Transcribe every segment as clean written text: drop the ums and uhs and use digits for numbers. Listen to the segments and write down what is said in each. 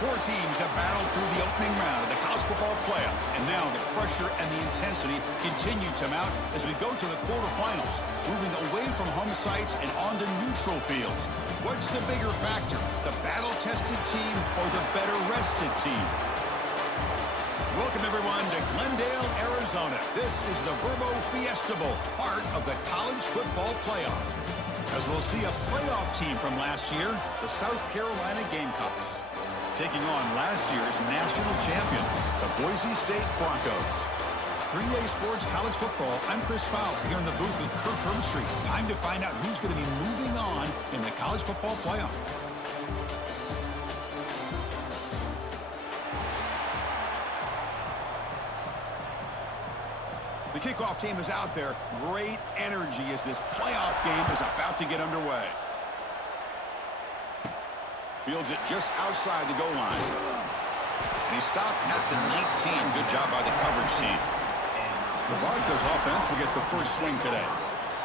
Four teams have battled through the opening round of the college football playoff, and now the pressure and the intensity continue to mount as we go to the quarterfinals, moving away from home sites and onto neutral fields. What's the bigger factor, the battle-tested team or the better-rested team? Welcome, everyone, to Glendale, Arizona. This is the Verbo Fiesta Bowl, part of the college football playoff. As we'll see a playoff team from last year, the South Carolina Gamecocks, taking on last year's national champions, the Boise State Broncos. 3A Sports College Football, I'm Chris Fowler here in the booth with Kirk Herbstreit. Time to find out who's going to be moving on in the college football playoff. The kickoff team is out there. Great energy as this playoff game is about to get underway. Fields it just outside the goal line. And he stopped at the 19. Good job by the coverage team. The Broncos offense will get the first swing today.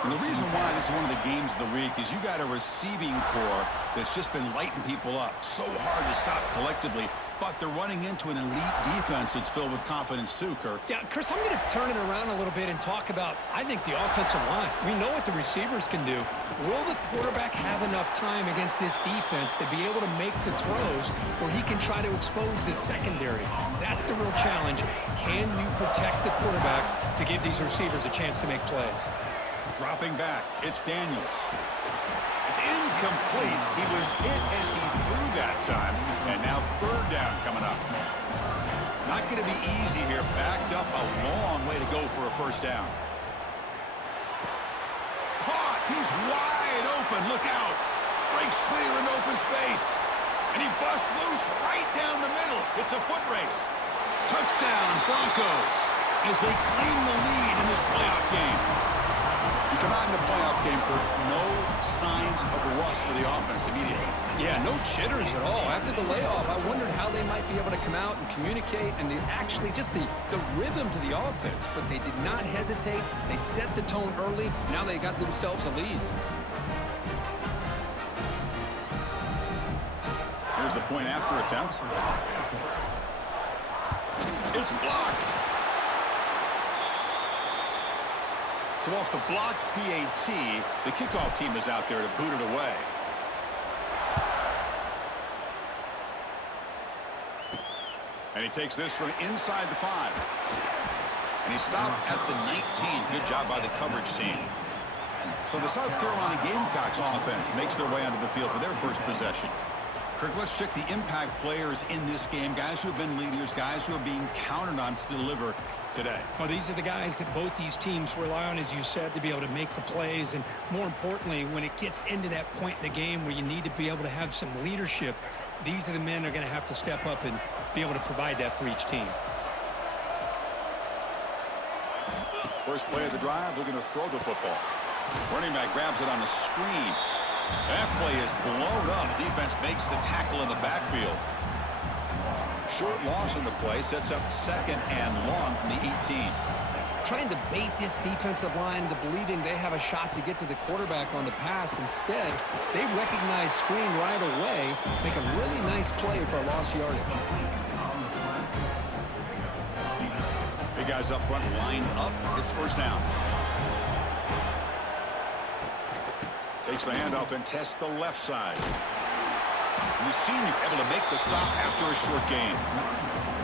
And the reason why this is one of the games of the week is you got a receiving core that's just been lighting people up. So hard to stop collectively, but they're running into an elite defense that's filled with confidence too, Kirk. Yeah, Chris, I'm going to turn it around a little bit and talk about, I think, the offensive line. We know what the receivers can do. Will the quarterback have enough time against this defense to be able to make the throws where he can try to expose this secondary? That's the real challenge. Can you protect the quarterback to give these receivers a chance to make plays? Dropping back, it's Daniels. It's incomplete. He was hit as he threw that time. And now third down coming up. Not going to be easy here. Backed up a long way to go for a first down. Caught. He's wide open. Look out. Breaks clear in open space. And he busts loose right down the middle. It's a foot race. Touchdown, Broncos, as they claim the lead in this playoff game. You come out in the playoff game, Kirk, no signs of a rust for the offense immediately. Yeah, no jitters at all. After the layoff, I wondered how they might be able to come out and communicate and actually just the rhythm to the offense. But they did not hesitate. They set the tone early. Now they got themselves a lead. Here's the point after attempt. It's blocked. So off the blocked PAT, the kickoff team is out there to boot it away. And he takes this from inside the 5. And he stopped at the 19. Good job by the coverage team. So the South Carolina Gamecocks offense makes their way onto the field for their first possession. Kirk, let's check the impact players in this game. Guys who have been leaders, guys who are being counted on to deliver today. Well, these are the guys that both these teams rely on, as you said, to be able to make the plays. And more importantly, when it gets into that point in the game where you need to be able to have some leadership, these are the men that are going to have to step up and be able to provide that for each team. First play of the drive, they're going to throw the football. Running back grabs it on a screen. That play is blown up. Defense makes the tackle in the backfield. Short loss in the play sets up second and long from the 18. Trying to bait this defensive line into believing they have a shot to get to the quarterback on the pass. Instead, they recognize screen right away, make a really nice play for a lost yardage. Big guys up front, line up. It's first down. Takes the handoff and tests the left side. And the senior able to make the stop after a short gain.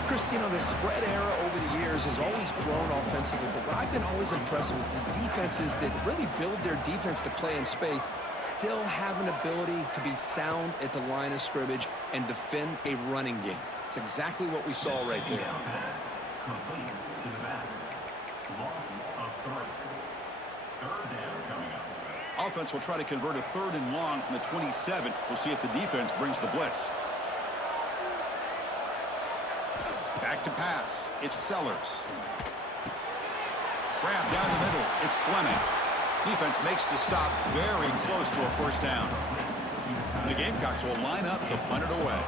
Chris, you know, the spread era over the years has always grown offensively, but what I've been always impressed with the defenses that really build their defense to play in space still have an ability to be sound at the line of scrimmage and defend a running game. It's exactly what we saw right there. Complete to the back. Loss of 3. Third down coming up. Offense will try to convert a third and long from the 27. We'll see if the defense brings the blitz. Back to pass. It's Sellers. Grab down the middle. It's Fleming. Defense makes the stop very close to a first down. And the Gamecocks will line up to punt it away.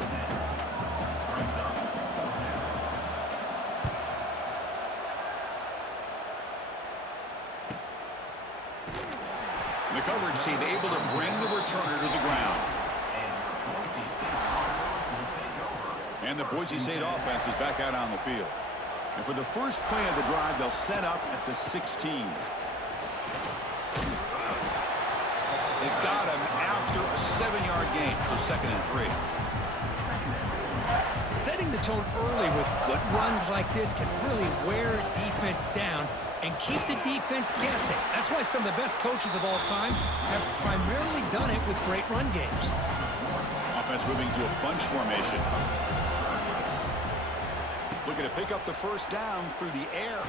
The coverage team able to bring the returner to the ground. And the Boise State offense is back out on the field. And for the first play of the drive, they'll set up at the 16. They've got him after a 7-yard gain, so 2nd and 3. Setting the tone early with good runs like this can really wear a defense down and keep the defense guessing. That's why some of the best coaches of all time have primarily done it with great run games. Offense moving to a bunch formation. Looking to pick up the first down through the air.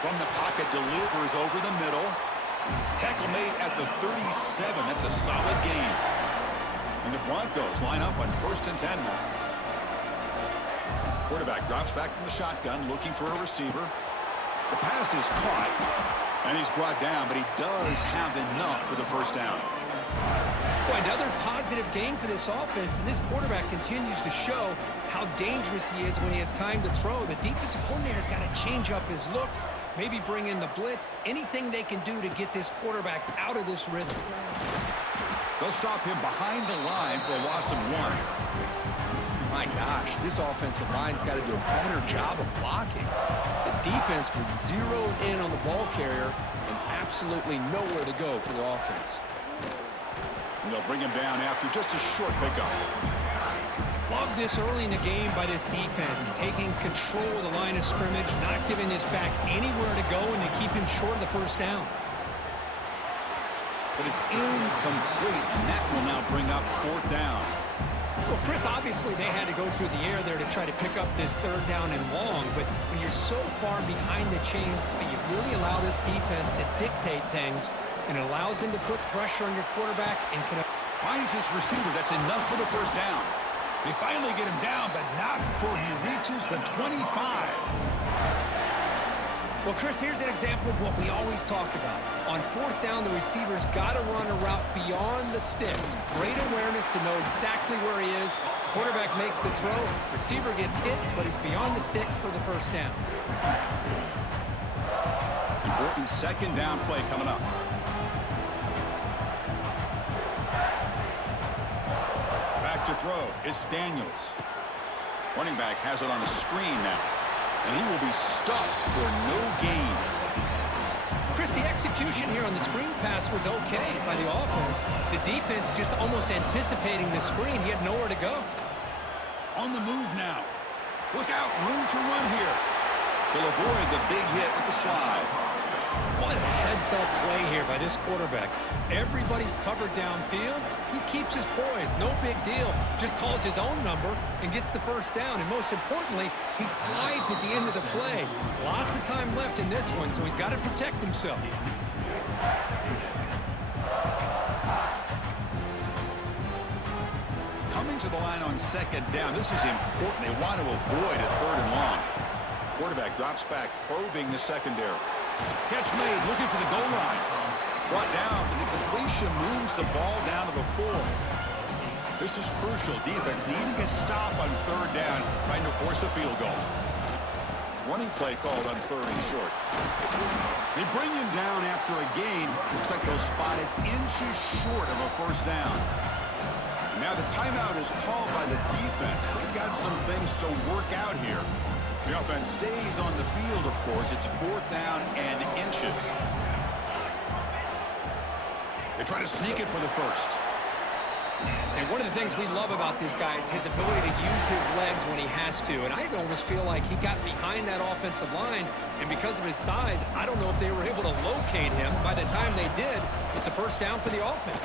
From the pocket, delivers over the middle. Tackle made at the 37. That's a solid gain. And the Broncos line up on 1st and 10 now. Quarterback drops back from the shotgun, looking for a receiver. The pass is caught, and he's brought down, but he does have enough for the first down. Boy, another positive game for this offense, and this quarterback continues to show how dangerous he is when he has time to throw. The defensive coordinator's got to change up his looks, maybe bring in the blitz, anything they can do to get this quarterback out of this rhythm. They'll stop him behind the line for a loss of 1. My gosh, this offensive line's got to do a better job of blocking. The defense was zeroed in on the ball carrier and absolutely nowhere to go for the offense. And they'll bring him down after just a short pickup. Love this early in the game by this defense, taking control of the line of scrimmage, not giving this back anywhere to go, and to keep him short of the first down. But it's incomplete, and that will now bring up 4th down. Well, Chris, obviously they had to go through the air there to try to pick up this 3rd down and long, but when you're so far behind the chains, boy, you really allow this defense to dictate things, and it allows them to put pressure on your quarterback and can... Finds his receiver. That's enough for the first down. They finally get him down, but not before he reaches the 25. Well, Chris, here's an example of what we always talk about. On 4th down, the receiver's got to run a route beyond the sticks. Great awareness to know exactly where he is. Quarterback makes the throw. Receiver gets hit, but he's beyond the sticks for the first down. Important 2nd down play coming up. Back to throw. It's Daniels. Running back has it on a screen now. And he will be stuffed for no gain. Chris, the execution here on the screen pass was okay by the offense. The defense just almost anticipating the screen. He had nowhere to go. On the move now. Look out, room to run here. They'll avoid the big hit with the slide. What a heads-up play here by this quarterback. Everybody's covered downfield. He keeps his poise. No big deal. Just calls his own number and gets the first down. And most importantly, he slides at the end of the play. Lots of time left in this one, so he's got to protect himself. Coming to the line on 2nd down. This is important. They want to avoid a 3rd and long. Quarterback drops back, probing the secondary. Catch made, looking for the goal line. Brought down, but the completion moves the ball down to the 4. This is crucial. Defense needing a stop on 3rd down, trying to force a field goal. Running play called on 3rd and short. They bring him down after a gain. Looks like they'll spot it inches short of a first down. And now the timeout is called by the defense. They've got some things to work out here. The offense stays on the field, of course. It's 4th down and inches. They try to sneak it for the first. And one of the things we love about this guy is his ability to use his legs when he has to. And I almost feel like he got behind that offensive line, and because of his size, I don't know if they were able to locate him. By the time they did, it's a first down for the offense.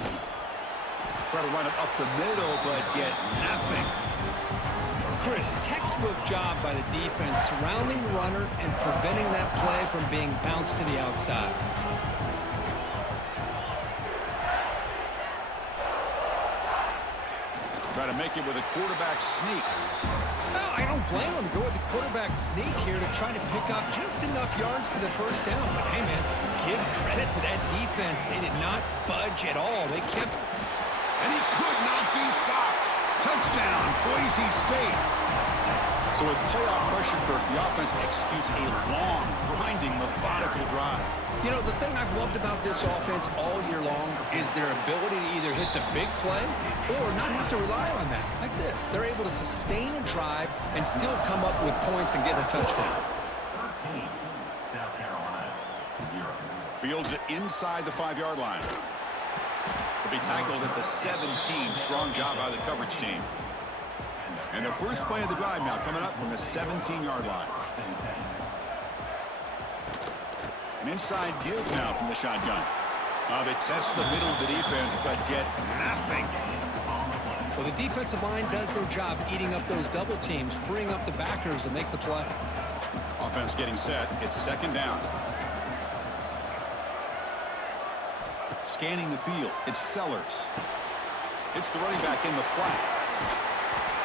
Try to run it up the middle, but get nothing. Chris, textbook job by the defense surrounding the runner and preventing that play from being bounced to the outside. Try to make it with a quarterback sneak. No, I don't blame him to go with the quarterback sneak here to try to pick up just enough yards for the first down. But hey, man, give credit to that defense. They did not budge at all. They kept... And he could not be stopped. Touchdown, Boise State. So with playoff pressure, Kirk, the offense executes a long, grinding, methodical drive. You know, the thing I've loved about this offense all year long is their ability to either hit the big play or not have to rely on that. Like this, they're able to sustain a drive and still come up with points and get a touchdown. 13, South Carolina, 0. Fields it inside the 5-yard line. He'll be tackled at the 17. Strong job by the coverage team. And the first play of the drive now coming up from the 17-yard line. An inside give now from the shotgun. They test the middle of the defense, but get nothing. Well, the defensive line does their job eating up those double teams, freeing up the backers to make the play. Offense getting set. It's second down. Scanning the field. It's Sellers. It's the running back in the flat.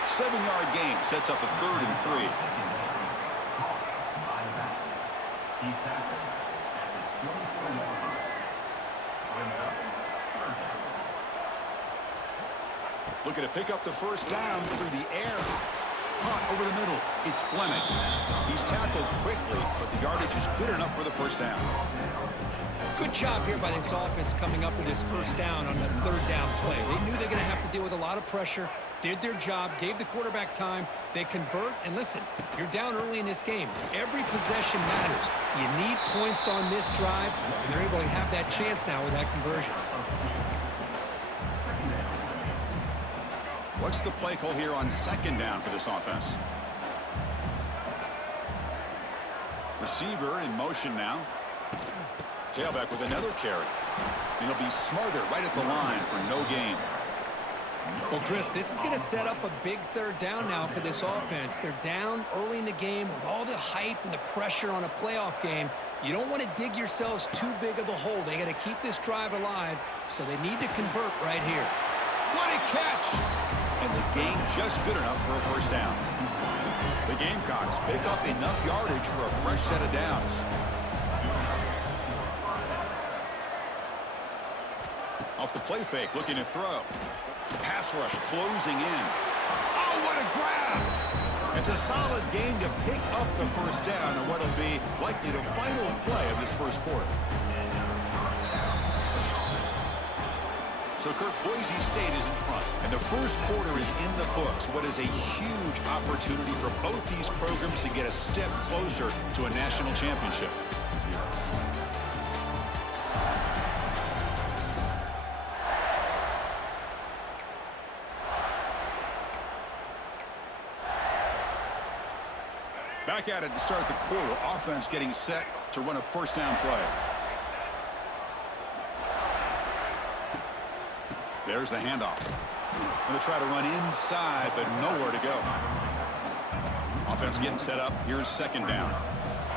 7-yard gain sets up a 3rd and 3. He's tackled at the 24-yard line. Brings up 3rd down. Looking to pick up the first down through the air. Caught over the middle. It's Fleming. He's tackled quickly, but the yardage is good enough for the first down. Good job here by this offense coming up with this first down on the 3rd down play. They knew they're going to have to deal with a lot of pressure, did their job, gave the quarterback time. They convert, and listen, you're down early in this game. Every possession matters. You need points on this drive, and they're able to have that chance now with that conversion. What's the play call here on second down for this offense? Receiver in motion now. Tailback with another carry. And he'll be smarter right at the line for no gain. Well, Chris, this is going to set up a big 3rd down now for this offense. They're down early in the game with all the hype and the pressure on a playoff game. You don't want to dig yourselves too big of a hole. They got to keep this drive alive, so they need to convert right here. What a catch! And the gain just good enough for a first down. The Gamecocks pick up enough yardage for a fresh set of downs. Off the play fake, looking to throw. Pass rush closing in. Oh, what a grab! It's a solid gain to pick up the first down on what'll be likely the final play of this first quarter. So Kirk, Boise State is in front, and the first quarter is in the books. What is a huge opportunity for both these programs to get a step closer to a national championship. Back at it to start the quarter. Offense getting set to run a first down play. There's the handoff. Going to try to run inside, but nowhere to go. Offense getting set up. Here's second down.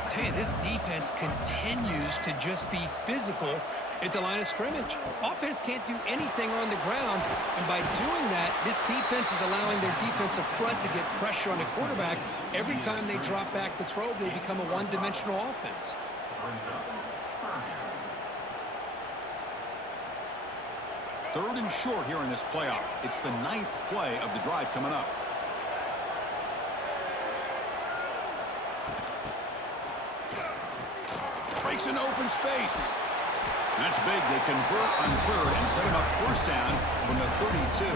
I tell you, this defense continues to just be physical at the line of scrimmage. Offense can't do anything on the ground, and by doing that, this defense is allowing their defensive front to get pressure on the quarterback. Every time they drop back to throw, they become a one-dimensional offense. Third and short here in this playoff. It's the 9th play of the drive coming up. Breaks into open space. That's big. They convert on 3rd and set him up first down from the 32.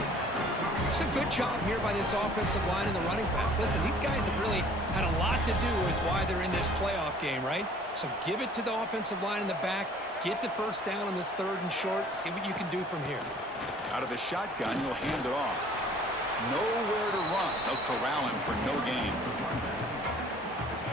It's a good job here by this offensive line and the running back. Listen, these guys have really had a lot to do with why they're in this playoff game, right? So give it to the offensive line in the back. Get the first down on this 3rd and short. See what you can do from here. Out of the shotgun, you'll hand it off. Nowhere to run. They'll corral him for no gain.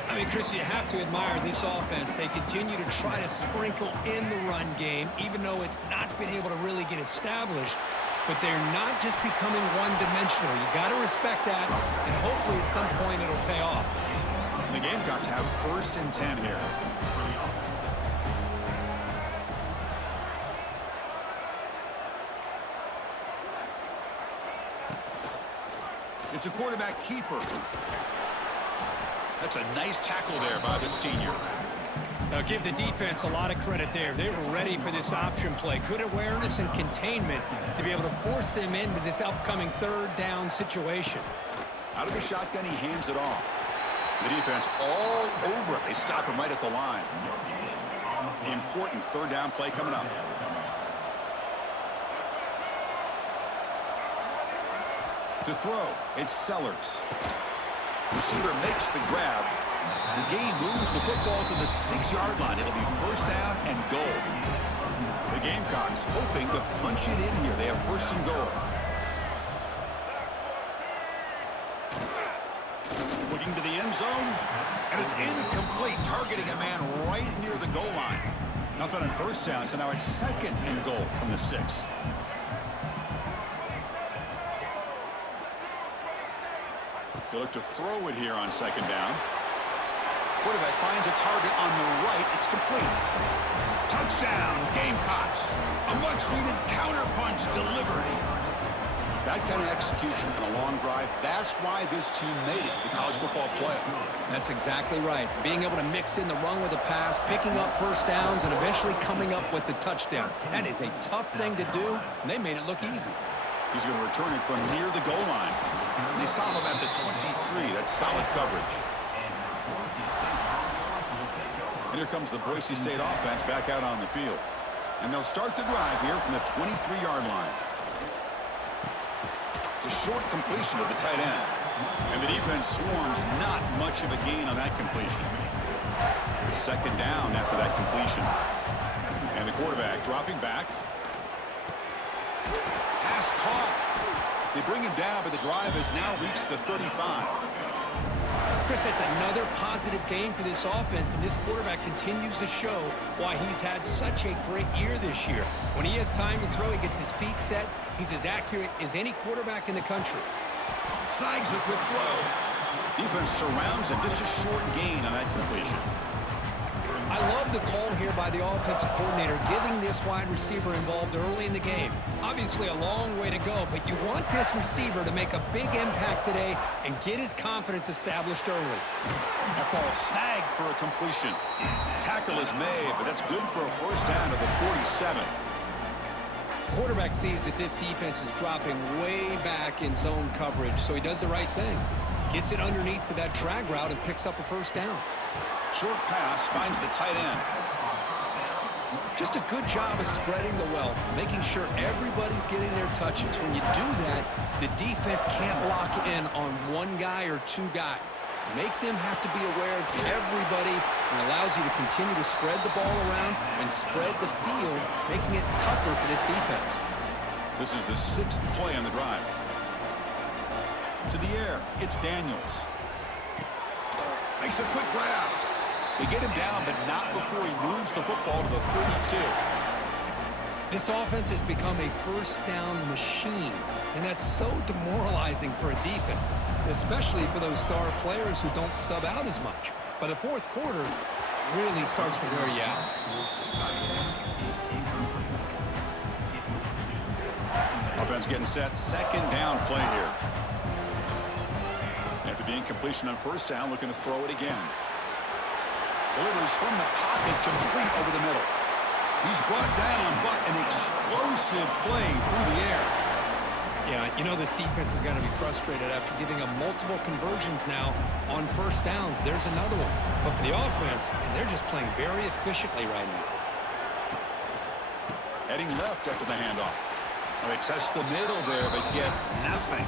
I mean, Chris, you have to admire this offense. They continue to try to sprinkle in the run game, even though it's not been able to really get established. But they're not just becoming one-dimensional. You got to respect that, and hopefully at some point it'll pay off. And the Gamecocks have 1st and 10 here. It's a quarterback keeper. That's a nice tackle there by the senior. Now give the defense a lot of credit there. They were ready for this option play. Good awareness and containment to be able to force them into this upcoming 3rd down situation. Out of the shotgun, he hands it off. The defense all over it. They stop him right at the line. Important third down play coming up. To throw, it's Sellers. Receiver makes the grab. The gain moves the football to the 6-yard line. It'll be first down and goal. The Gamecocks hoping to punch it in here. They have first and goal. Looking to the end zone, and it's incomplete, targeting a man right near the goal line. Nothing on first down, so now it's second and goal from the 6. They look to throw it here on second down. Quarterback finds a target on the right. It's complete. Touchdown, Gamecocks. A much-needed counter-punch delivered. That kind of execution on a long drive, that's why this team made it to the college football playoff. That's exactly right. Being able to mix in the run with the pass, picking up first downs, and eventually coming up with the touchdown. That is a tough thing to do, and they made it look easy. He's going to return it from near the goal line. They stop him at the 23. That's solid coverage. And here comes the Boise State offense back out on the field. And they'll start the drive here from the 23-yard line. It's a short completion to the tight end. And the defense swarms, not much of a gain on that completion. Second down after that completion. And the quarterback dropping back. Pass caught. They bring him down, but the drive has now reached the 35. Chris, that's another positive game for this offense, and this quarterback continues to show why he's had such a great year this year. When he has time to throw, he gets his feet set. He's as accurate as any quarterback in the country. Snags the quick throw. Defense surrounds him. Just a short gain on that completion. I love the call here by the offensive coordinator, getting this wide receiver involved early in the game. Obviously a long way to go, but you want this receiver to make a big impact today and get his confidence established early. That ball snagged for a completion. Tackle is made, but that's good for a first down to the 47. Quarterback sees that this defense is dropping way back in zone coverage, so he does the right thing. Gets it underneath to that drag route and picks up a first down. Short pass finds the tight end. Just a good job of spreading the wealth, making sure everybody's getting their touches. When you do that, the defense can't lock in on one guy or two guys. Make them have to be aware of everybody, and allows you to continue to spread the ball around and spread the field, making it tougher for this defense. This is the 6th play on the drive. To the air, it's Daniels. Makes a quick grab. They get him down, but not before he moves the football to the 32. This offense has become a first down machine, and that's so demoralizing for a defense, especially for those star players who don't sub out as much. But the fourth quarter really starts to wear you out. Offense getting set. Second down play here. After the incompletion on first down, looking to throw it again. Delivers from the pocket, complete over the middle. He's brought down, but an explosive play through the air. Yeah, you know this defense is going to be frustrated after giving them multiple conversions now on first downs. There's another one. But for the offense, and they're just playing very efficiently right now. Heading left after the handoff. Well, they test the middle there, but get nothing.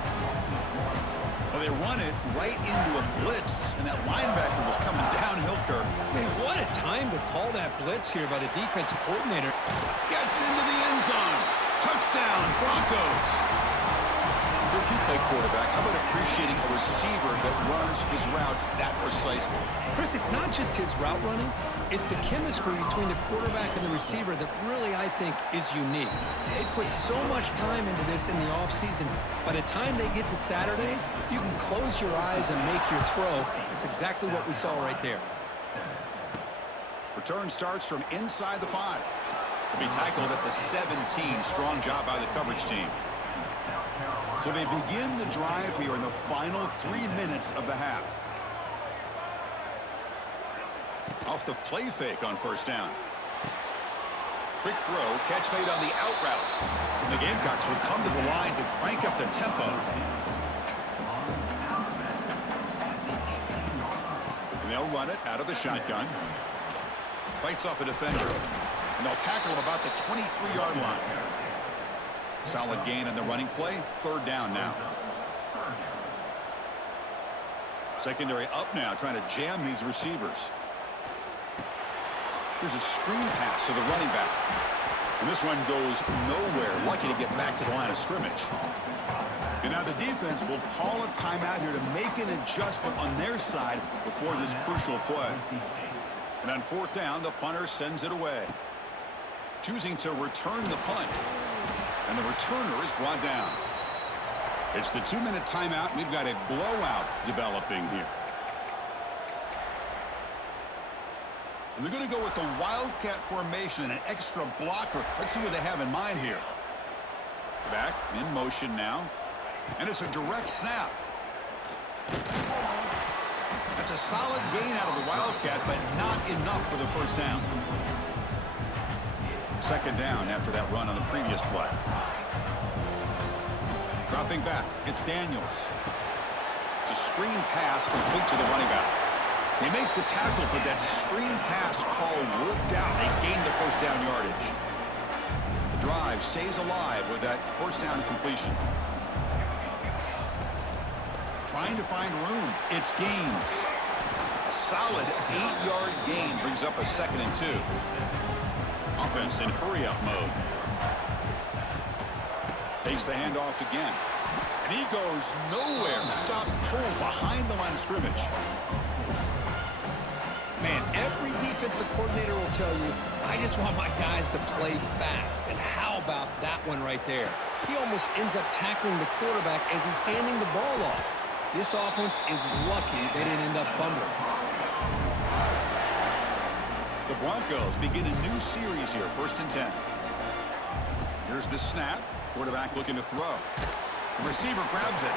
Well, they run it right into a blitz, and that linebacker was coming downhill, Kirk. Man, what a time to call that blitz here by the defensive coordinator. Gets into the end zone. Touchdown, Broncos. Kirk, you play quarterback. How about appreciating a receiver that runs his routes that precisely? Chris, it's not just his route running. It's the chemistry between the quarterback and the receiver that really, I think, is unique. They put so much time into this in the offseason. By the time they get to Saturdays, you can close your eyes and make your throw. It's exactly what we saw right there. Return starts from inside the 5. They'll be tackled at the 17. Strong job by the coverage team. So they begin the drive here in the final 3 minutes of the half. Off the play fake on first down. Quick throw, catch made on the out route. And the Gamecocks will come to the line to crank up the tempo. And they'll run it out of the shotgun. Fights off a defender. And they'll tackle him about the 23-yard line. Solid gain on the running play. Third down now. Secondary up now, trying to jam these receivers. Here's a screen pass to the running back. And this one goes nowhere. Lucky to get back to the line of scrimmage. And now the defense will call a timeout here to make an adjustment on their side before this crucial play. And on fourth down, the punter sends it away. Choosing to return the punt. And the returner is brought down. It's the 2-minute timeout. We've got a blowout developing here. And they're going to go with the Wildcat formation and an extra blocker. Let's see what they have in mind here. Back in motion now. And it's a direct snap. That's a solid gain out of the Wildcat, but not enough for the first down. Second down after that run on the previous play. Dropping back, it's Daniels. It's a screen pass complete to the running back. They make the tackle, but that screen pass call worked out. They gained the first down yardage. The drive stays alive with that first down completion. Trying to find room. It's Gaines. A solid 8-yard gain brings up a 2nd and 2. Offense in hurry-up mode. Takes the handoff again. And he goes nowhere. Stop pulled behind the line of scrimmage. Man, every defensive coordinator will tell you, I just want my guys to play fast. And how about that one right there? He almost ends up tackling the quarterback as he's handing the ball off. This offense is lucky they didn't end up fumbling. The Broncos begin a new series here, 1st and 10. Here's the snap. Quarterback looking to throw. The receiver grabs it.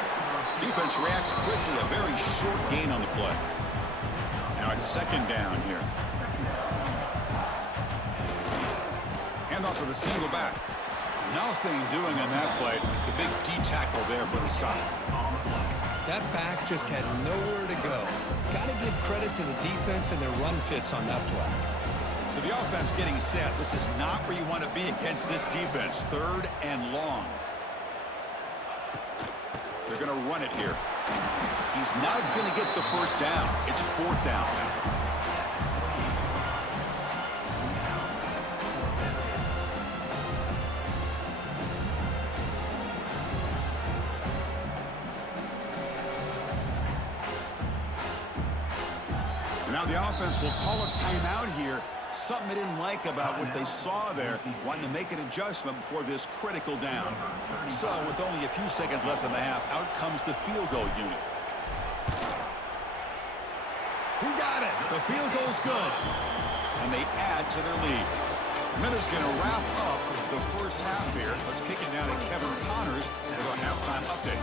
Defense reacts quickly. A very short gain on the play. Now it's 2nd down here. Handoff to the single back. Nothing doing on that play. The big D tackle there for the stop. That back just had nowhere to go. Got to give credit to the defense and their run fits on that play. So the offense getting set. This is not where you want to be against this defense. 3rd and long. They're going to run it here. He's not going to get the first down. It's 4th down. Now the offense will call a timeout here. Something they didn't like about what they saw there. Wanting to make an adjustment before this critical down. So with only a few seconds left in the half, out comes the field goal unit. He got it. The field goal's good. And they add to their lead. Miller's going to wrap up the first half here. Let's kick it down to Kevin Connors with our halftime update.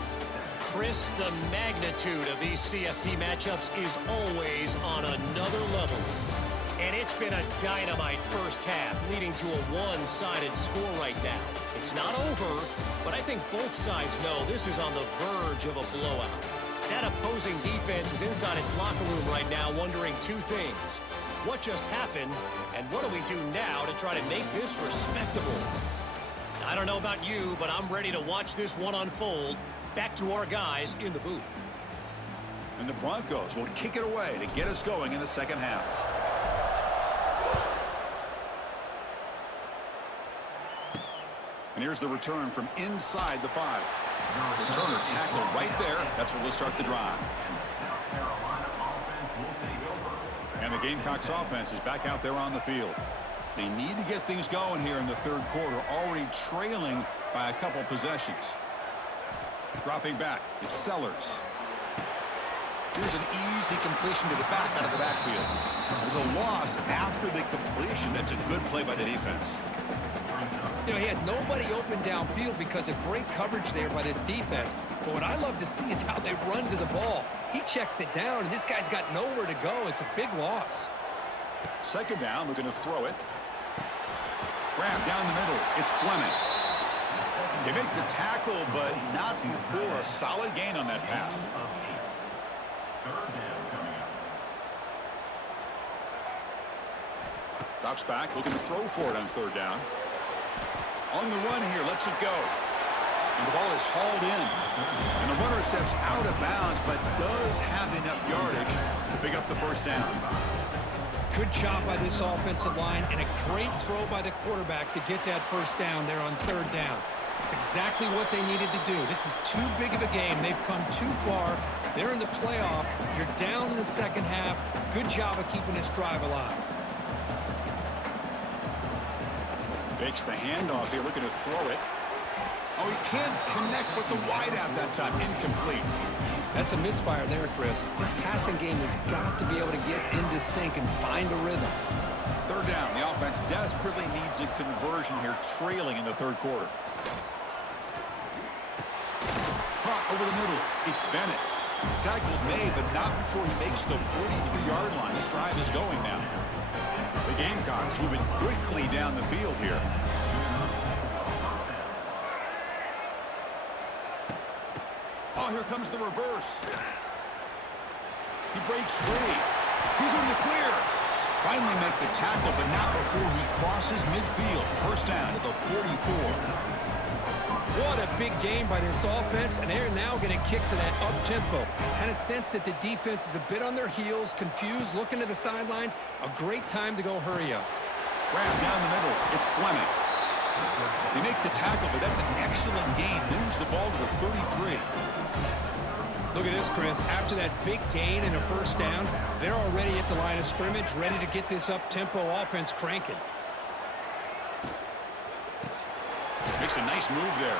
Chris, the magnitude of these CFP matchups is always on another level. And it's been a dynamite first half, leading to a one-sided score right now. It's not over, but I think both sides know this is on the verge of a blowout. That opposing defense is inside its locker room right now wondering two things. What just happened, and what do we do now to try to make this respectable? I don't know about you, but I'm ready to watch this one unfold. Back to our guys in the booth. And the Broncos will kick it away to get us going in the second half. And here's the return from inside the 5. Returner tackle right there. That's what will start the drive. And the Gamecocks offense is back out there on the field. They need to get things going here in the 3rd quarter, already trailing by a couple possessions. Dropping back, it's Sellers. Here's an easy completion to the back out of the backfield. There's a loss after the completion. That's a good play by the defense. You know, he had nobody open downfield because of great coverage there by this defense. But what I love to see is how they run to the ball. He checks it down, and this guy's got nowhere to go. It's a big loss. 2nd down, we're going to throw it. Grab down the middle. It's Fleming. They make the tackle, but not before a solid gain on that pass. Drops back, looking to throw for it on third down. On the run here, lets it go. And the ball is hauled in. And the runner steps out of bounds, but does have enough yardage to pick up the first down. Good job by this offensive line, and a great throw by the quarterback to get that first down there on third down. It's exactly what they needed to do. This is too big of a game. They've come too far. They're in the playoff. You're down in the second half. Good job of keeping this drive alive. Fakes the handoff here, looking to throw it. Oh, he can't connect with the wideout that time. Incomplete. That's a misfire there, Chris. This passing game has got to be able to get into sync and find a rhythm. Third down. The offense desperately needs a conversion here, trailing in the third quarter. Caught over the middle. It's Bennett. Tackle's made, but not before he makes the 43-yard line. This drive is going now. The Gamecocks moving quickly down the field here. Oh, here comes the reverse. He breaks free. He's in the clear. Finally make the tackle, but not before he crosses midfield. First down at the 44. What a big game by this offense, and they're now going to kick to that up-tempo. Kind of sense that the defense is a bit on their heels, confused, looking to the sidelines. A great time to go hurry up. Grab down the middle. It's Fleming. They make the tackle, but that's an excellent gain. Moves the ball to the 33. Look at this, Chris. After that big gain and a first down, they're already at the line of scrimmage, ready to get this up-tempo offense cranking. Makes a nice move there.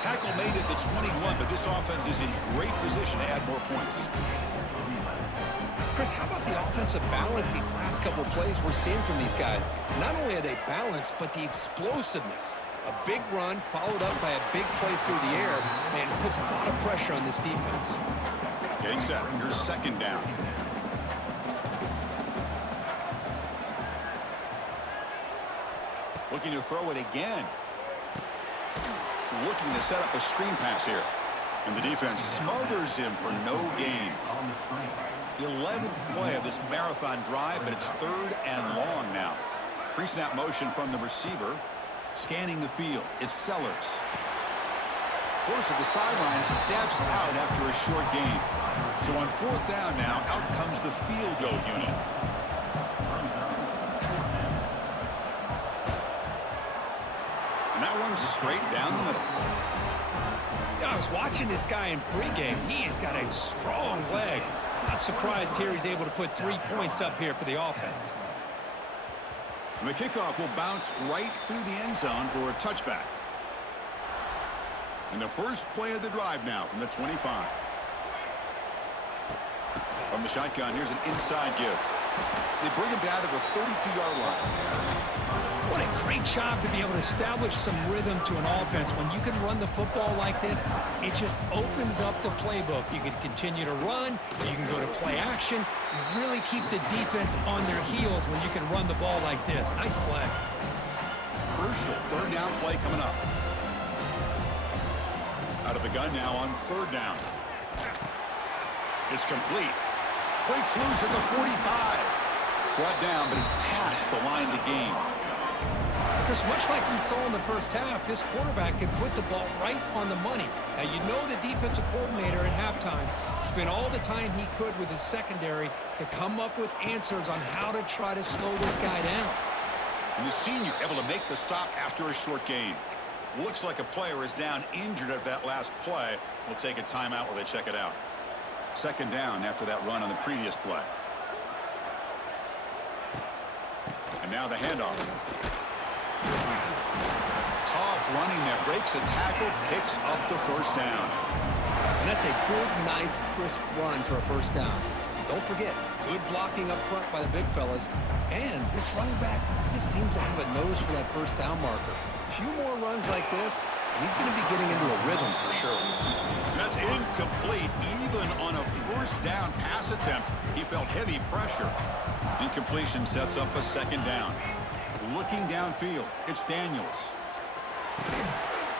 Tackle made at the 21, but this offense is in great position to add more points. Chris, how about the offensive balance these last couple of plays we're seeing from these guys? Not only are they balanced, but the explosiveness. A big run followed up by a big play through the air, man, puts a lot of pressure on this defense. Getting set. Here's second down. Looking to throw it again. Looking to set up a screen pass here. And the defense smothers him for no gain. 11th play of this marathon drive, but it's third and long now. Pre-snap motion from the receiver. Scanning the field. It's Sellers. Goes to the sideline, steps out after a short gain. So on fourth down now, out comes the field goal unit. And that one's straight down the middle. Yeah, I was watching this guy in pregame. He has got a strong leg. Not surprised here he's able to put 3 points up here for the offense. And the kickoff will bounce right through the end zone for a touchback. And the first play of the drive now from the 25. From the shotgun, here's an inside give. They bring him down to the 32-yard line. What a great job to be able to establish some rhythm to an offense. When you can run the football like this, it just opens up the playbook. You can continue to run. You can go to play action. You really keep the defense on their heels when you can run the ball like this. Nice play. Crucial third down play coming up. Out of the gun now on third down. It's complete. Breaks loose at the 45. Brought down, but he's past the line to gain. Because much like we saw in the first half, this quarterback can put the ball right on the money. Now, you know the defensive coordinator at halftime spent all the time he could with his secondary to come up with answers on how to try to slow this guy down. And the senior able to make the stop after a short gain. Looks like a player is down injured at that last play. We'll take a timeout while they check it out. Second down after that run on the previous play. And now the handoff. Tough running there. Breaks a tackle, picks up the first down. And that's a good, nice, crisp run for a first down. Don't forget, good blocking up front by the big fellas. And this running back just seems to have a nose for that first down marker. A few more runs like this, and he's going to be getting into a rhythm for sure. That's incomplete. Even on a first down pass attempt, he felt heavy pressure. Incompletion sets up a second down. Looking downfield, it's Daniels.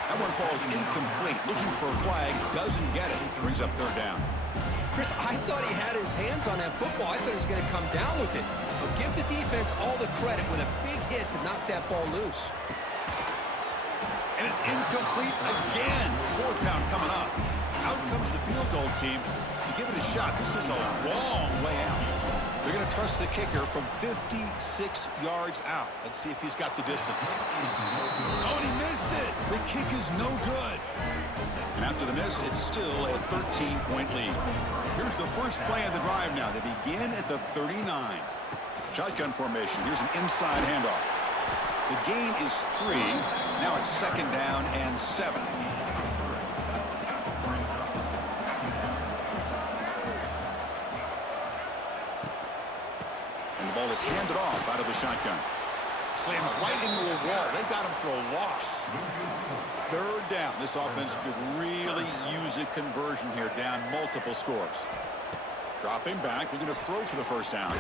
That one falls incomplete. Looking for a flag, doesn't get it. Brings up third down. Chris, I thought he had his hands on that football. I thought he was going to come down with it. But give the defense all the credit with a big hit to knock that ball loose. And it's incomplete again. Fourth down coming up. Out comes the field goal team to give it a shot. This is a long way out. They're going to trust the kicker from 56 yards out. Let's see if he's got the distance. Oh, and he missed it. The kick is no good. And after the miss, it's still a 13-point lead. Here's the first play of the drive now. They begin at the 39. Shotgun formation. Here's an inside handoff. The gain is 3. Now it's second down and 7. And the ball is handed off out of the shotgun. Slams right into a wall. They got him for a loss. Third down. This offense could really use a conversion here, down multiple scores. Dropping back. They're going to throw for the first down.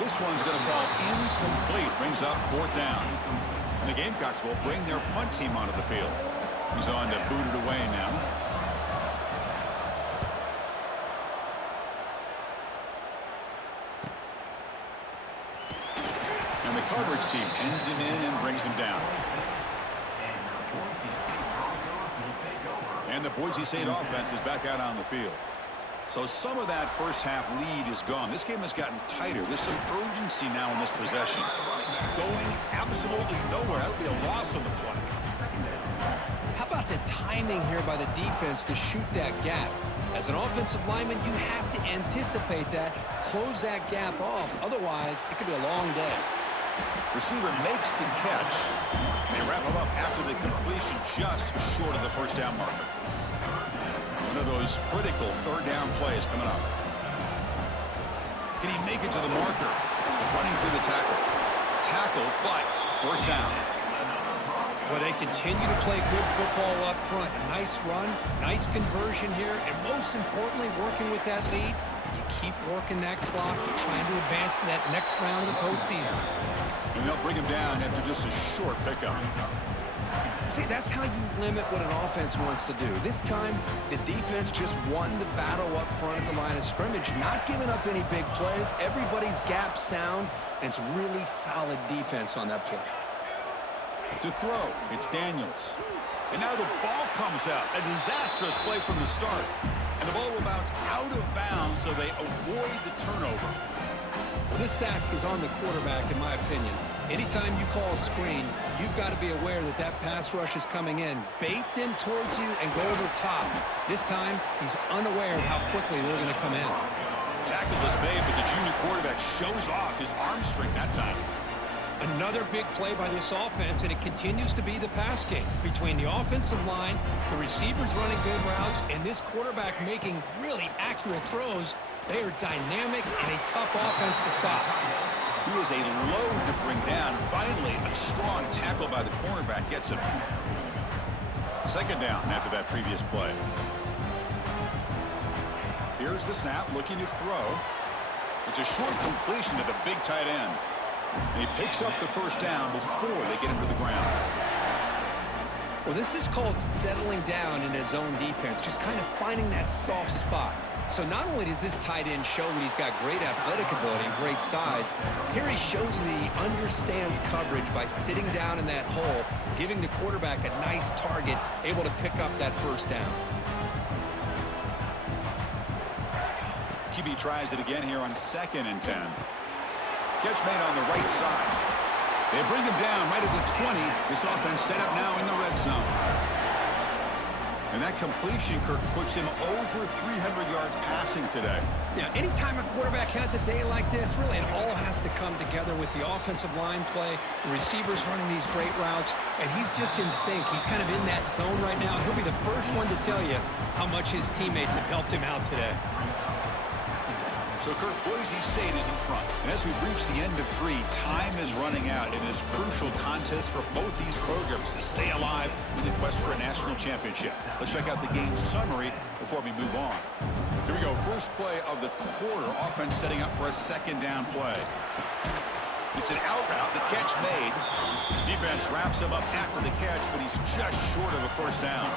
This one's going to fall incomplete. Brings up fourth down. And the Gamecocks will bring their punt team onto the field. He's on to boot it away now. And the coverage team pins him in and brings him down. And the Boise State offense is back out on the field. So some of that first half lead is gone. This game has gotten tighter. There's some urgency now in this possession. Going absolutely nowhere. That would be a loss on the play. How about the timing here by the defense to shoot that gap? As an offensive lineman, you have to anticipate that, close that gap off. Otherwise, it could be a long day. Receiver makes the catch. They wrap him up after the completion just short of the first down marker. One of those critical third down plays coming up. Can he make it to the marker? Running through the tackle. Tackle, but first down. Well, they continue to play good football up front. A nice run, nice conversion here, and most importantly, working with that lead, you keep working that clock. You're trying to advance to that next round of the postseason. And they'll bring him down after just a short pickup. See, that's how you limit what an offense wants to do. This time, the defense just won the battle up front at the line of scrimmage, not giving up any big plays. Everybody's gap sound, and it's really solid defense on that play. To throw, it's Daniels. And now the ball comes out. A disastrous play from the start. And the ball will bounce out of bounds, so they avoid the turnover. Well, this sack is on the quarterback, in my opinion. Anytime you call a screen, you've got to be aware that that pass rush is coming in. Bait them towards you and go over top. This time, he's unaware of how quickly they're going to come in. Tackle is made, but the junior quarterback shows off his arm strength that time. Another big play by this offense, and it continues to be the pass game. Between the offensive line, the receivers running good routes, and this quarterback making really accurate throws, they are dynamic and a tough offense to stop. He is a load to bring down. Finally, a strong tackle by the cornerback gets him. Second down after that previous play. Here's the snap, looking to throw. It's a short completion to the big tight end. And he picks up the first down before they get him to the ground. Well, this is called settling down in his own defense, just kind of finding that soft spot. So not only does this tight end show that he's got great athletic ability and great size, here he shows that he understands coverage by sitting down in that hole, giving the quarterback a nice target, able to pick up that first down. QB tries it again here on 2nd and 10. Catch made on the right side. They bring him down right at the 20. This offense set up now in the red zone. And that completion, Kirk, puts him over 300 yards passing today. Yeah, anytime a quarterback has a day like this, really it all has to come together with the offensive line play, the receivers running these great routes, and he's just in sync. He's kind of in that zone right now. He'll be the first one to tell you how much his teammates have helped him out today. So, Kirk, Boise State is in front. And as we reach the end of 3, time is running out in this crucial contest for both these programs to stay alive in the quest for a national championship. Let's check out the game summary before we move on. Here we go. First play of the quarter. Offense setting up for a second down play. It's an out route. The catch made. Defense wraps him up after the catch, but he's just short of a first down.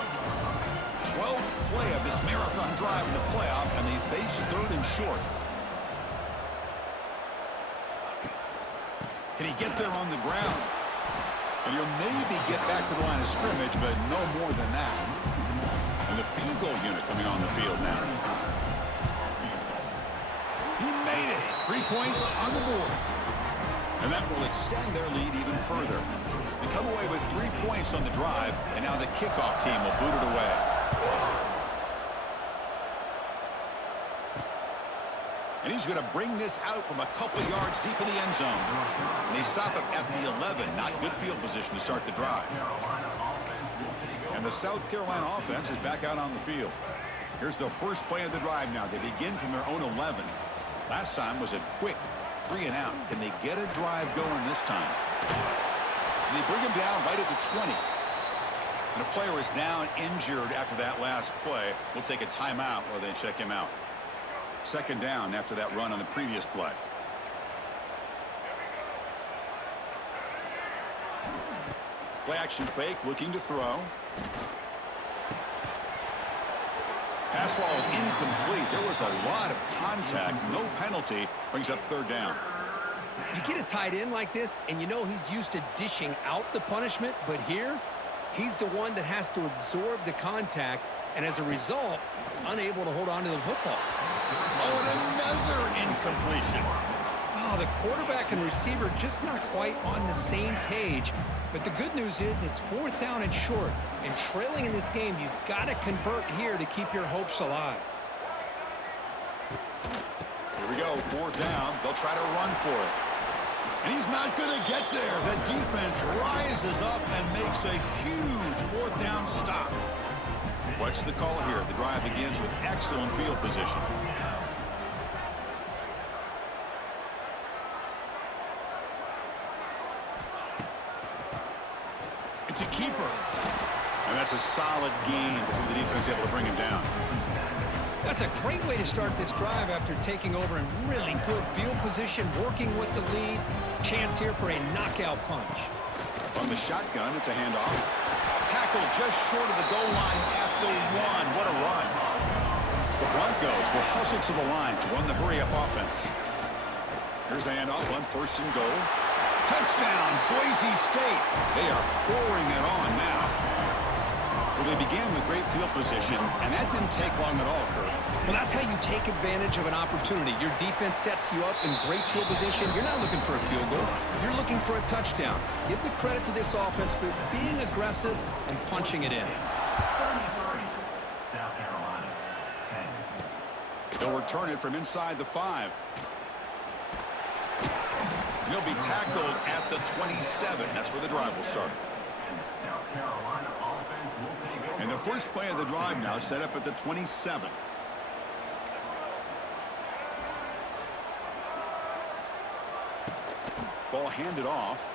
12th play of this marathon drive in the playoff, and they face 3rd and short. Can he get there on the ground? And he'll maybe get back to the line of scrimmage, but no more than that. And the field goal unit coming on the field now. He made it. 3 points on the board. And that will extend their lead even further. They come away with 3 points on the drive, and now the kickoff team will boot it away. And he's going to bring this out from a couple of yards deep in the end zone. And they stop him at the 11. Not good field position to start the drive. And the South Carolina offense is back out on the field. Here's the first play of the drive now. They begin from their own 11. Last time was a quick 3 and out. Can they get a drive going this time? And they bring him down right at the 20. And a player is down injured after that last play. We'll take a timeout while they check him out. 2nd down after that run on the previous play. Play action fake, looking to throw. Pass ball is incomplete. There was a lot of contact. No penalty. Brings up 3rd down. You get a tight end like this, and you know he's used to dishing out the punishment, but here, he's the one that has to absorb the contact, and as a result, he's unable to hold on to the football. Oh, and another incompletion. Oh, the quarterback and receiver just not quite on the same page. But the good news is it's 4th down and short. And trailing in this game, you've got to convert here to keep your hopes alive. Here we go, 4th down. They'll try to run for it. And he's not going to get there. The defense rises up and makes a huge 4th down stop. What's the call here? The drive begins with excellent field position. It's a keeper. And that's a solid gain before the defense is able to bring him down. That's a great way to start this drive after taking over in really good field position, working with the lead. Chance here for a knockout punch. On the shotgun, it's a handoff. Tackle just short of the goal line at the 1. What a run. The Broncos will hustle to the line to run the hurry-up offense. Here's the handoff on 1st and goal. Touchdown, Boise State. They are pouring it on now. Well, they began with great field position, and that didn't take long at all, Kurt. Well, that's how you take advantage of an opportunity. Your defense sets you up in great field position. You're not looking for a field goal. You're looking for a touchdown. Give the credit to this offense for being aggressive and punching it in. South Carolina, 10. They'll return it from inside the 5. And he'll be tackled at the 27. That's where the drive will start. And the South Carolina offense will take over. And the first play of the drive now set up at the 27. Ball handed off.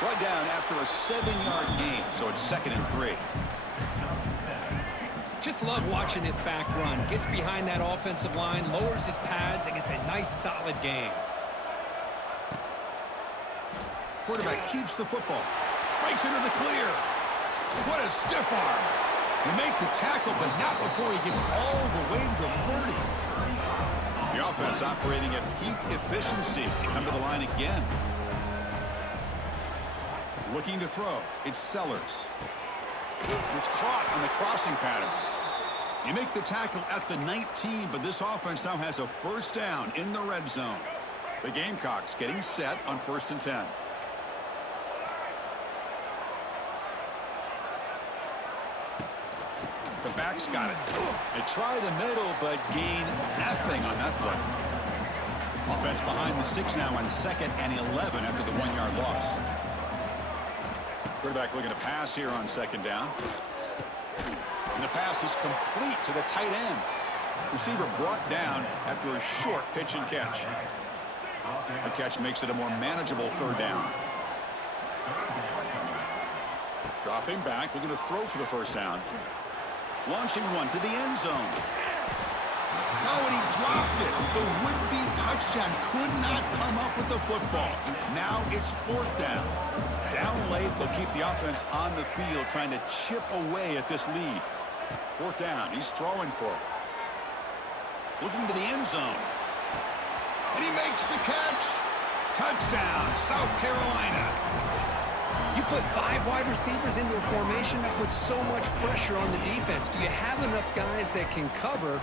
Brought down after a 7-yard gain, so it's 2nd and 3. Just love watching this back run. Gets behind that offensive line, lowers his pads, and gets a nice solid gain. Quarterback keeps the football. Breaks into the clear. What a stiff arm. They make the tackle, but not before he gets all the way to the 30. The offense operating at peak efficiency. They come to the line again. Looking to throw. It's Sellers. It's caught on the crossing pattern. You make the tackle at the 19, but this offense now has a 1st down in the red zone. The Gamecocks getting set on 1st and 10. The back's got it. They try the middle, but gain nothing on that play. Offense behind the 6 now on 2nd and 11 after the 1-yard loss. Quarterback looking to pass here on 2nd down. And the pass is complete to the tight end. Receiver brought down after a short pitch and catch. The catch makes it a more manageable 3rd down. Dropping back, looking to throw for the 1st down. Launching one to the end zone. Oh, and he dropped deflected. The would-be touchdown could not come up with the football. Now it's 4th down. Down late, they'll keep the offense on the field trying to chip away at this lead. 4th down, he's throwing for it. Looking to the end zone. And he makes the catch. Touchdown, South Carolina. You put 5 wide receivers into a formation that puts so much pressure on the defense. Do you have enough guys that can cover?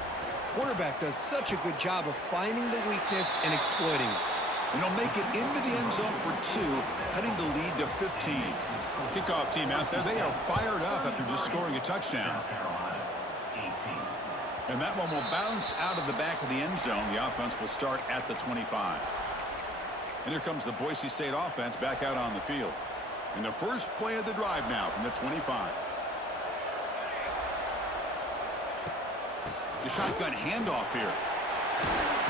Quarterback does such a good job of finding the weakness and exploiting it. And he'll make it into the end zone for 2, cutting the lead to 15. Kickoff team out there, they are fired up after just scoring a touchdown. And that one will bounce out of the back of the end zone. The offense will start at the 25. And here comes the Boise State offense back out on the field. And the first play of the drive now from the 25. The shotgun handoff here.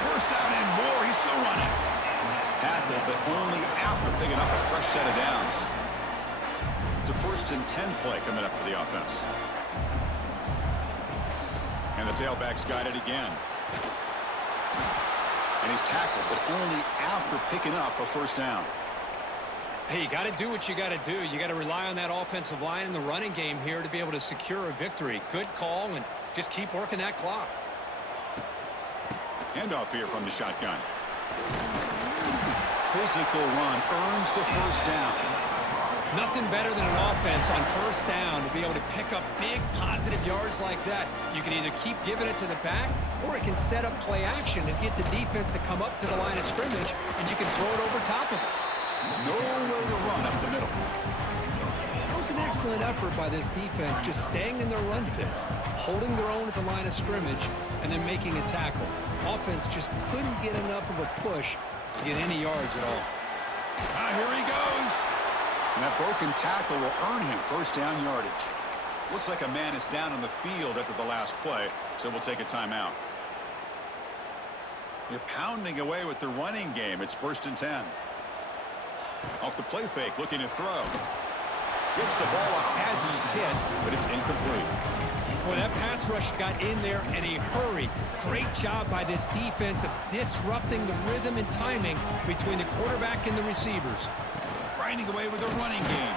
First out and more. He's still running. Tackle, but only after picking up a fresh set of downs. It's a 1st and 10 play coming up for the offense. And the tailback's got it again. And he's tackled, but only after picking up a 1st down. Hey, you got to do what you got to do. You got to rely on that offensive line in the running game here to be able to secure a victory. Good call, and just keep working that clock. Handoff here from the shotgun. Physical run earns the 1st down. Nothing better than an offense on 1st down to be able to pick up big positive yards like that. You can either keep giving it to the back, or it can set up play action and get the defense to come up to the line of scrimmage, and you can throw it over top of it. Nowhere to run up the middle. That was an excellent effort by this defense, just staying in their run fits, holding their own at the line of scrimmage, and then making a tackle. Offense just couldn't get enough of a push to get any yards at all. Here he goes. And that broken tackle will earn him 1st down yardage. Looks like a man is down on the field after the last play, so we'll take a timeout. You're pounding away with the running game. It's 1st and 10. Off the play fake, looking to throw. Gets the ball off as he's hit, but it's incomplete. Well, that pass rush got in there in a hurry. Great job by this defense of disrupting the rhythm and timing between the quarterback and the receivers. Grinding away with a running game.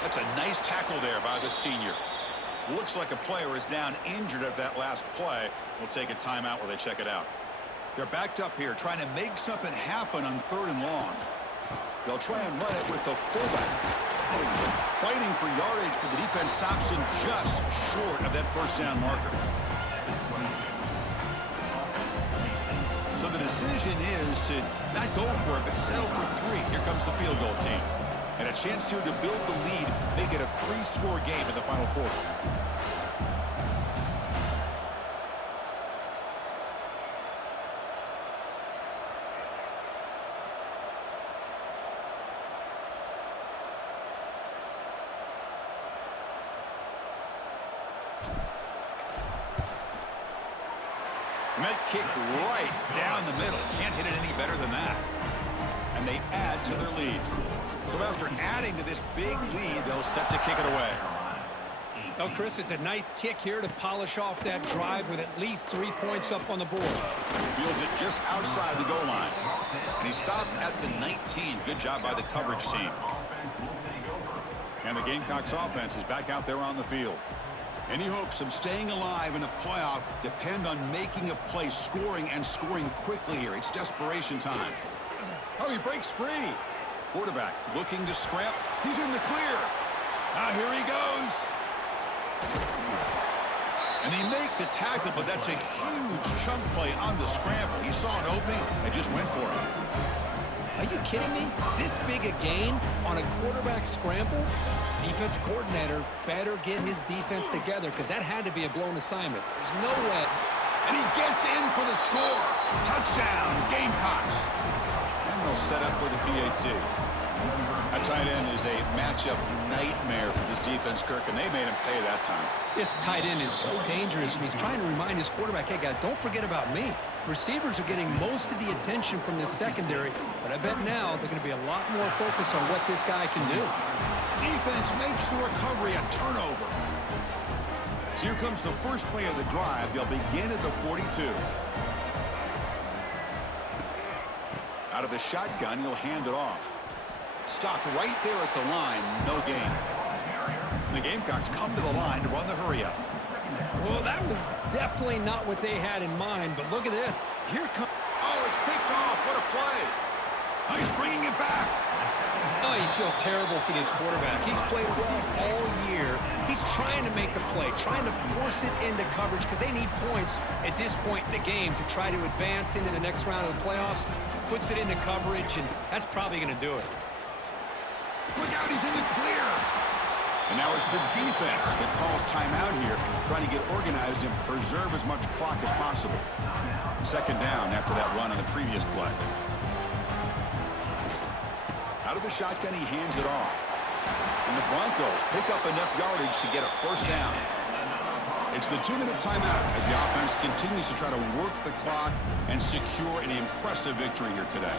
That's a nice tackle there by the senior. Looks like a player is down injured at that last play. We'll take a timeout while they check it out. They're backed up here trying to make something happen on 3rd and long. They'll try and run it with the fullback. Fighting for yardage, but the defense stops him just short of that 1st down marker. So the decision is to not go for it, but settle for 3. Here comes the field goal team. And a chance here to build the lead, make it a 3-score game in the final quarter. And that kick right down the middle. Can't hit it any better than that. And they add to their lead. So after adding to this big lead, they'll set to kick it away. Well, Chris, it's a nice kick here to polish off that drive with at least 3 points up on the board. Fields it just outside the goal line. And he stopped at the 19. Good job by the coverage team. And the Gamecocks offense is back out there on the field. Any hopes of staying alive in a playoff depend on making a play, scoring and scoring quickly here. It's desperation time. Oh, he breaks free. Quarterback looking to scramble. He's in the clear. Here he goes. And they make the tackle, but that's a huge chunk play on the scramble. He saw an opening and just went for it. Are you kidding me? This big a gain on a quarterback scramble? Defense coordinator better get his defense together because that had to be a blown assignment. There's no way. And he gets in for the score. Touchdown, Gamecocks. And they'll set up with a PAT. That tight end is a matchup nightmare for this defense, Kirk, and they made him pay that time. This tight end is so dangerous, and he's trying to remind his quarterback, hey, guys, don't forget about me. Receivers are getting most of the attention from this secondary, but I bet now they're going to be a lot more focused on what this guy can do. Defense makes the recovery a turnover. So here comes the first play of the drive. They'll begin at the 42. Out of the shotgun, he'll hand it off. Stopped right there at the line, no gain. The Gamecocks come to the line to run the hurry-up. Well, that was definitely not what they had in mind, but look at this. Here comes... Oh, it's picked off. What a play. Oh, he's bringing it back. Oh, you feel terrible for this quarterback. He's played well all year. He's trying to make a play, trying to force it into coverage because they need points at this point in the game to try to advance into the next round of the playoffs. Puts it into coverage, and that's probably going to do it. Look out, he's in the clear. And now it's the defense that calls timeout here, trying to get organized and preserve as much clock as possible. Second down after that run on the previous play. Out of the shotgun, he hands it off. And the Broncos pick up enough yardage to get a first down. It's the 2-minute timeout as the offense continues to try to work the clock and secure an impressive victory here today.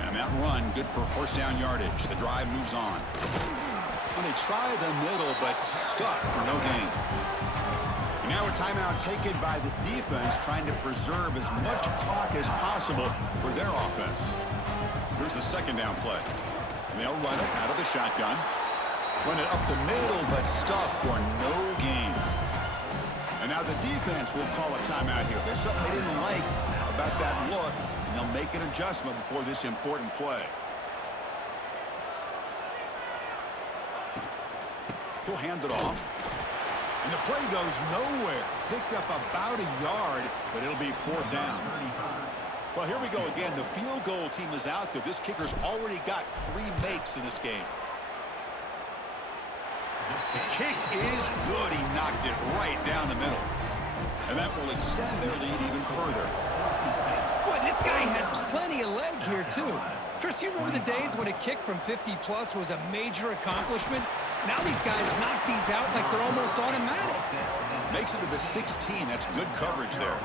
And on that run, good for first down yardage. The drive moves on. And they try the middle, but stuck for no gain. And now a timeout taken by the defense, trying to preserve as much clock as possible for their offense. Here's the second down play. And they'll run it out of the shotgun. Run it up the middle, but stuff for no gain. And now the defense will call a timeout here. There's something they didn't like about that look, and they'll make an adjustment before this important play. He'll hand it off. And the play goes nowhere. Picked up about a yard, but it'll be fourth down. Well, here we go again. The field goal team is out there. This kicker's already got 3 makes in this game. The kick is good. He knocked it right down the middle. And that will extend their lead even further. Boy, this guy had plenty of leg here, too. Chris, you remember the days when a kick from 50-plus was a major accomplishment? Now these guys knock these out like they're almost automatic. Makes it to the 16. That's good coverage there.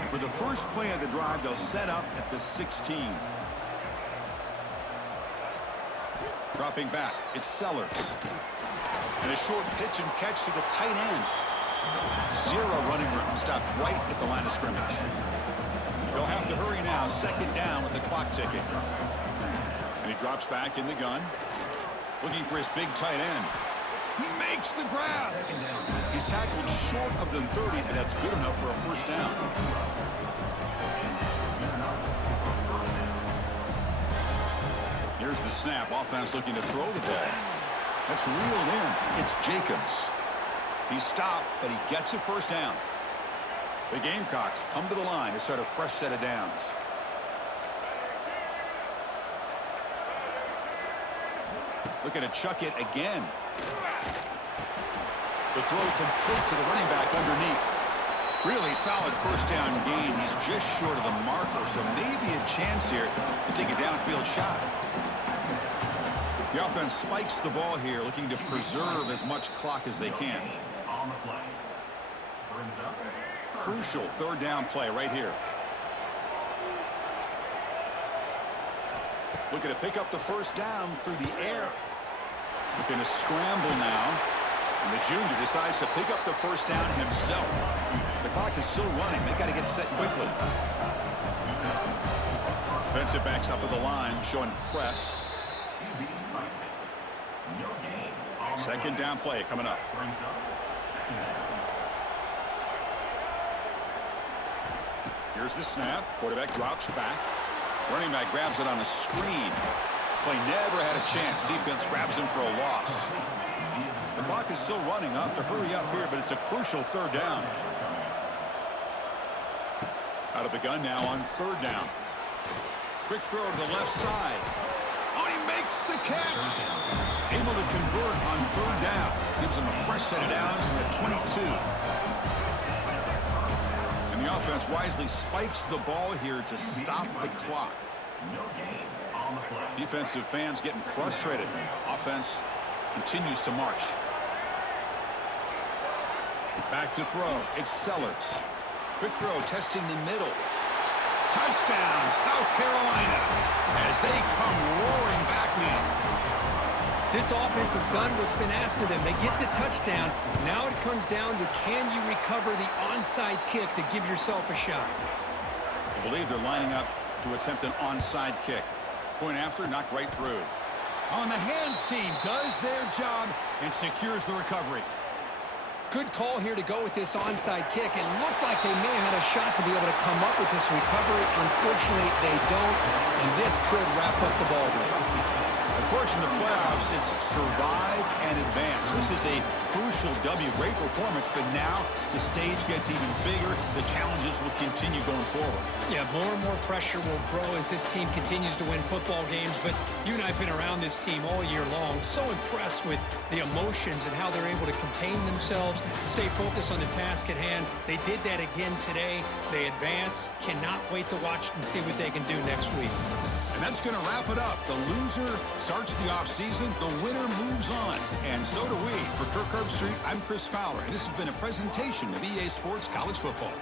And for the first play of the drive, they'll set up at the 16. Dropping back, it's Sellers. And a short pitch and catch to the tight end. 0 running room, stopped right at the line of scrimmage. They'll have to hurry now, second down with the clock ticking. And he drops back in the gun, looking for his big tight end. He makes the grab. He's tackled short of the 30, but that's good enough for a first down. Here's the snap. Offense looking to throw the ball. That's reeled in. It's Jacobs. He stopped, but he gets a first down. The Gamecocks come to the line to start a fresh set of downs. Looking to chuck it again. The throw complete to the running back underneath. Really solid first down gain. He's just short of the marker, so maybe a chance here to take a downfield shot. The offense spikes the ball here, looking to preserve as much clock as they can. Crucial third down play right here. Looking to pick up the first down through the air. Looking to scramble now. And the junior decides to pick up the first down himself. The clock is still running. They've got to get set quickly. Defensive backs up at the line, showing press. Second down play coming up. Here's the snap. Quarterback drops back. Running back grabs it on a screen. Play never had a chance. Defense grabs him for a loss. The clock is still running. I'll have to hurry up here, but it's a crucial third down. Out of the gun now on third down. Quick throw to the left side. Oh, he makes the catch. Able to convert on third down. Gives him a fresh set of downs from the 22. And the offense wisely spikes the ball here to stop the clock. Defensive fans getting frustrated. Offense continues to march. Back to throw. It's Sellers. Quick throw testing the middle. Touchdown, South Carolina, as they come roaring back now. This offense has done what's been asked of them. They get the touchdown. Now it comes down to, can you recover the onside kick to give yourself a shot? I believe they're lining up to attempt an onside kick. Point after, knocked right through. On the hands team does their job and secures the recovery. Good call here to go with this onside kick. It looked like they may have had a shot to be able to come up with this recovery. Unfortunately, they don't, and this could wrap up the ball game. Of course, in the playoffs, it's survive and advance. This is a crucial W. Great performance, but now the stage gets even bigger. The challenges will continue going forward. Yeah, more and more pressure will grow as this team continues to win football games, but you and I have been around this team all year long. So impressed with the emotions and how they're able to contain themselves, stay focused on the task at hand. They did that again today. They advance. Cannot wait to watch and see what they can do next week. And that's going to wrap it up. The loser starts the offseason. The winner moves on. And so do we. For Kirk Herbstreit, I'm Chris Fowler, and this has been a presentation of EA Sports College Football.